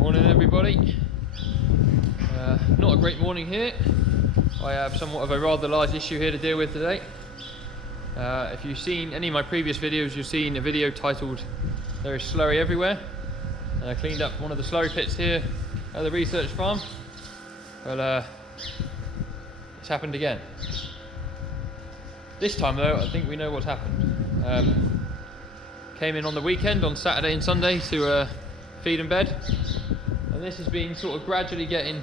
Morning everybody. Not a great morning here. I have somewhat of a rather large issue here to deal with today. If you've seen any of my previous videos, you've seen a video titled "There is slurry everywhere." And I cleaned up one of the slurry pits here at the research farm. Well, it's happened again. This time though, I think we know what's happened. Came in on the weekend, on Saturday and Sunday, to feed and bed. And this has been sort of gradually getting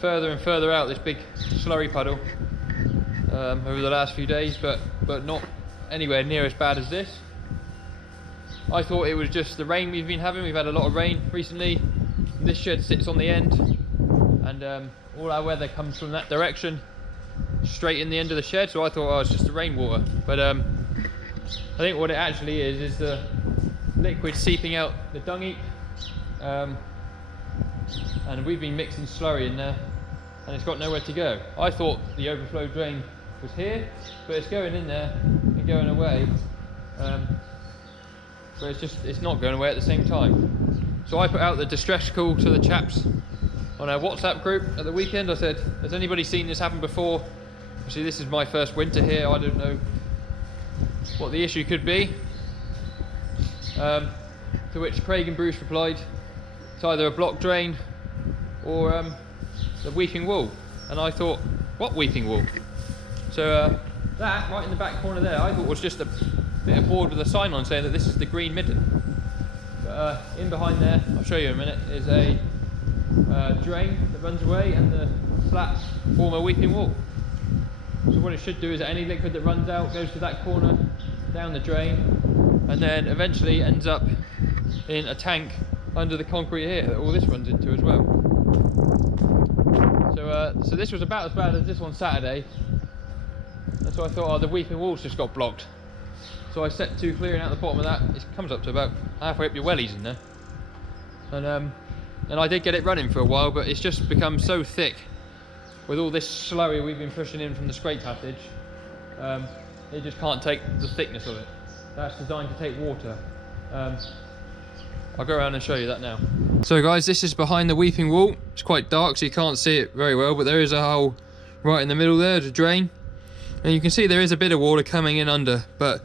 further and further out, this big slurry puddle, over the last few days, but not anywhere near as bad as this. I thought it was just the rain we've been having. We've had a lot of rain recently. This shed sits on the end, and all our weather comes from that direction, straight in the end of the shed, so I thought, oh, it's just the rainwater. But I think what it actually is the liquid seeping out the dung heap. And we've been mixing slurry in there, and it's got nowhere to go. I thought the overflow drain was here, but it's going in there and going away. But it's not going away at the same time. So I put out the distress call to the chaps on our WhatsApp group at the weekend. I said, has anybody seen this happen before? Obviously this is my first winter here, I don't know what the issue could be. To which Craig and Bruce replied, it's either a block drain or the weeping wool. And I thought, what weeping wool? So that right in the back corner there, I thought was just a bit of board with a sign on saying that this is the green midden. But in behind there, I'll show you in a minute, is a drain that runs away, and the slats form a weeping wool. So what it should do is that any liquid that runs out goes to that corner, down the drain, and then eventually ends up in a tank under the concrete here that all this runs into as well. So this was about as bad as this on Saturday, and so I thought, oh, the weeping wool's just got blocked. So I set to clearing out the bottom of that. It comes up to about halfway up your wellies in there, and I did get it running for a while, but it's just become so thick with all this slurry we've been pushing in from the scrape passage. It just can't take the thickness of it. That's designed to take water. I'll go around and show you that now. So guys, this is behind the weeping wool. It's quite dark, so you can't see it very well, but there is a hole right in the middle there, the drain. And you can see there is a bit of water coming in under, but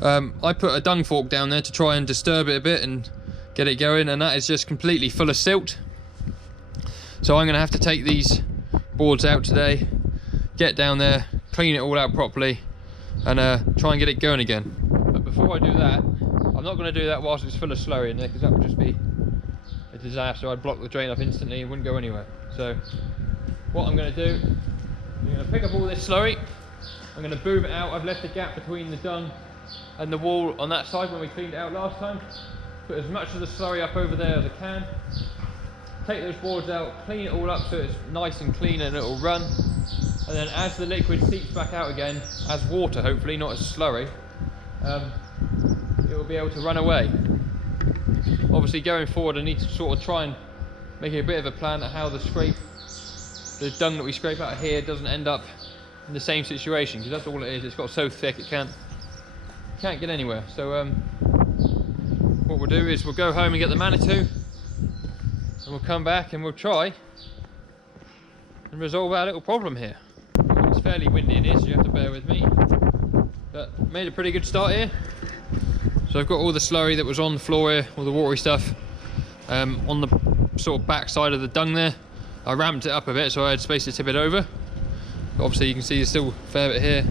I put a dung fork down there to try and disturb it a bit and get it going, and that is just completely full of silt. So I'm gonna have to take these boards out today, get down there, clean it all out properly, and try and get it going again. But before I do that, I'm not going to do that whilst it's full of slurry in there, because that would just be a disaster. I'd block the drain up instantly, it wouldn't go anywhere. So what I'm going to do, I'm going to pick up all this slurry, I'm going to boom it out. I've left a gap between the dung and the wall on that side when we cleaned it out last time. Put as much of the slurry up over there as I can. Take those boards out, clean it all up so it's nice and clean and it'll run. And then as the liquid seeps back out again, as water hopefully, not as slurry, it will be able to run away. Obviously going forward I need to sort of try and make a bit of a plan of how the dung that we scrape out of here doesn't end up in the same situation, because that's all it is. It's got so thick it can't get anywhere. So what we'll do is we'll go home and get the Manitou, and we'll come back and we'll try and resolve our little problem here. It's fairly windy in here, so you have to bear with me, but made a pretty good start here. So I've got all the slurry that was on the floor here, all the watery stuff, on the sort of back side of the dung there. I ramped it up a bit so I had space to tip it over. But obviously you can see there's still a fair bit here.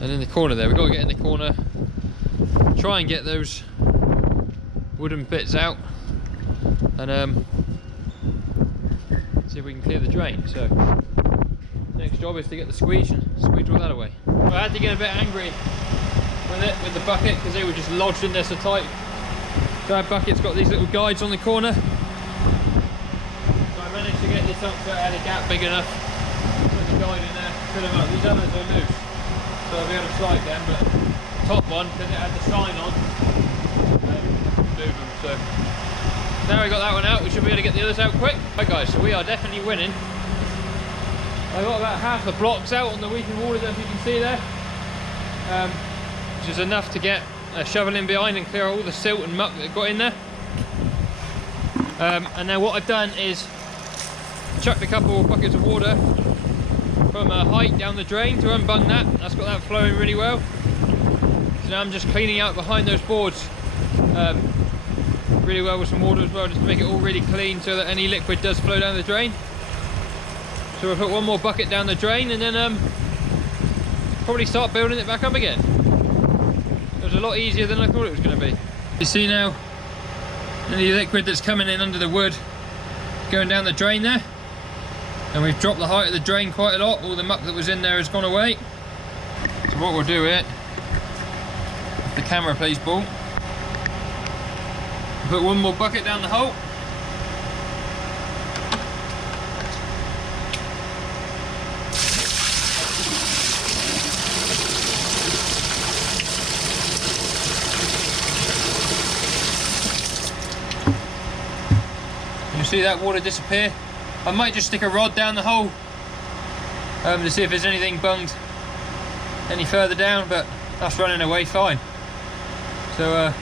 And in the corner there, we've got to get in the corner, try and get those wooden bits out, and see if we can clear the drain. So next job is to get the squeeze and squeeze all that away. Well, I had to get a bit angry with the bucket because they were just lodged in there so tight. So our bucket's got these little guides on the corner. So I managed to get this up so it had a gap big enough to put the guide in there, fill them up. These others are loose, so I'll be able to slide them, but the top one, because it had the sign on, move them. So now we got that one out, we should be able to get the others out quick. Right guys, so we are definitely winning. I got about half the blocks out on the weeping wool, as you can see there. Which is enough to get a shovel in behind and clear all the silt and muck that got in there. And then what I've done is chucked a couple of buckets of water from a height down the drain to unbung that. That's got that flowing really well. So now I'm just cleaning out behind those boards really well with some water as well, just to make it all really clean so that any liquid does flow down the drain. So we'll put one more bucket down the drain and then probably start building it back up again. It was a lot easier than I thought it was going to be. You see now any liquid that's coming in under the wood going down the drain there, and we've dropped the height of the drain quite a lot. All the muck that was in there has gone away. So what we'll do here, if the camera plays ball, put one more bucket down the hole. You see that water disappear? I might just stick a rod down the hole to see if there's anything bunged any further down, but that's running away fine. So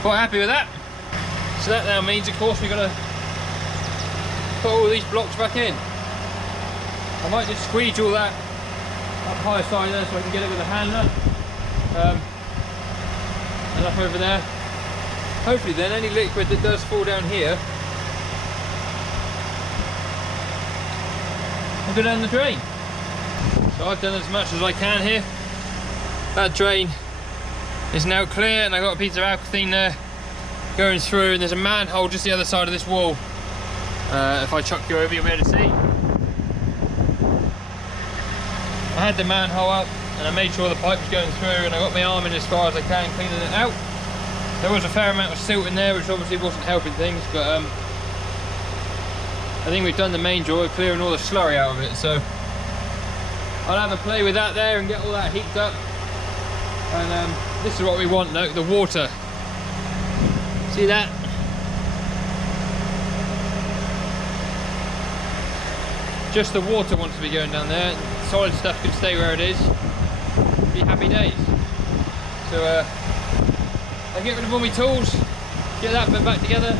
quite happy with that. So that now means, of course, we've got to put all these blocks back in. I might just squeege all that up higher side there so I can get it with a handler. And up over there. Hopefully then any liquid that does fall down here will go down the drain. So I've done as much as I can here. That drain is now clear, and I've got a piece of alkathene there going through, and there's a manhole just the other side of this wall. If I chuck you over, you'll be able to see. I had the manhole up and I made sure the pipe was going through, and I got my arm in as far as I can cleaning it out. There was a fair amount of silt in there, which obviously wasn't helping things, but I think we've done the main job of clearing all the slurry out of it. So I'll have a play with that there and get all that heaped up. And this is what we want now, the water. See that? Just the water wants to be going down there. Solid stuff can stay where it is. Be happy days. So I'll get rid of all my tools, get that bit back together,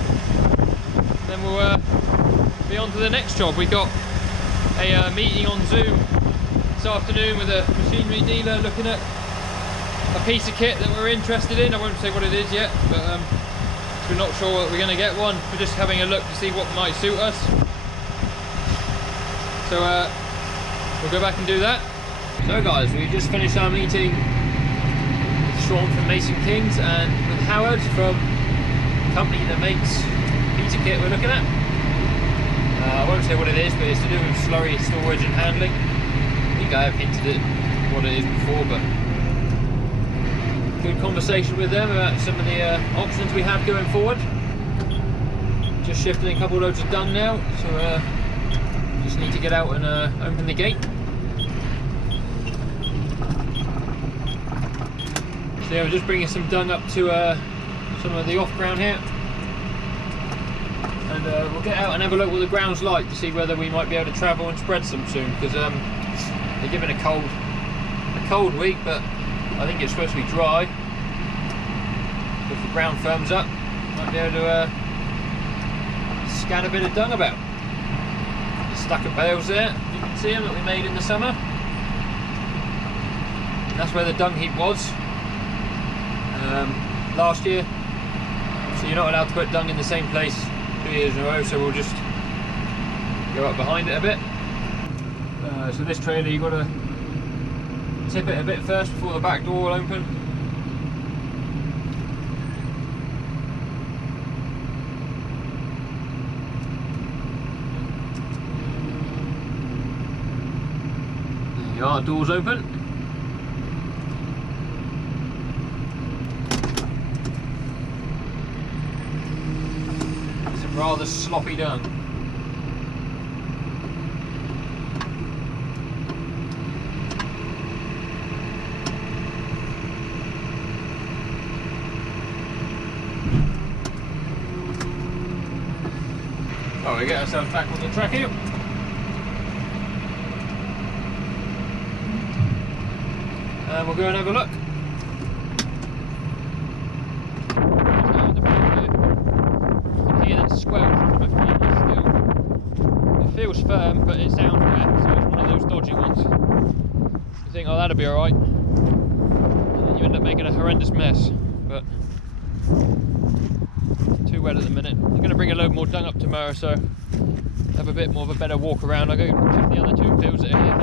then we'll be on to the next job. We got a meeting on Zoom this afternoon with a machinery dealer looking at a piece of kit that we're interested in. I won't say what it is yet, but we're not sure that we're going to get one. We're just having a look to see what might suit us. So we'll go back and do that. So guys, we just finished our meeting with Sean from Mason Kings and with Howard from the company that makes the piece of kit we're looking at. I won't say what it is, but it's to do with slurry storage and handling. I think I have hinted at what it is before, but good conversation with them about some of the options we have going forward. Just shifting a couple of loads of dung now, so just need to get out and open the gate. So yeah, we're just bringing some dung up to some of the off ground here, and we'll get out and have a look what the ground's like to see whether we might be able to travel and spread some soon, because they're giving a cold week, but I think it's supposed to be dry. If the ground firms up, might be able to scan a bit of dung about. A stack of bales there, you can see them, that we made in the summer. And that's where the dung heap was last year. So you're not allowed to put dung in the same place 2 years in a row, so we'll just go up behind it a bit. So this trailer, you've got to tip it a bit first before the back door will open. There you are, doors open. Some rather sloppy dung. We get ourselves back on the track here. And we'll go and have a look. You can hear the squelch under my feet. It's still, it feels firm, but it sounds wet, so it's one of those dodgy ones. You think, oh, that'll be alright, and then you end up making a horrendous mess. But too wet at the minute. I'm going to bring a load more dung up tomorrow, so have a bit more of a better walk around. I'll go check the other 2 fields that are here,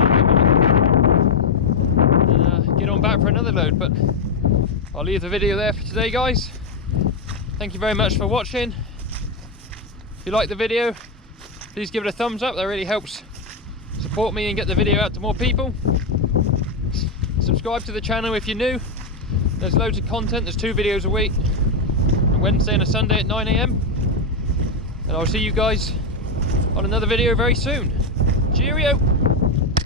and get on back for another load. But I'll leave the video there for today, guys. Thank you very much for watching. If you like the video, please give it a thumbs up. That really helps support me and get the video out to more people. Subscribe to the channel if you're new. There's loads of content. There's 2 videos a week, a Wednesday and a Sunday at 9 AM. And I'll see you guys on another video very soon. Cheerio!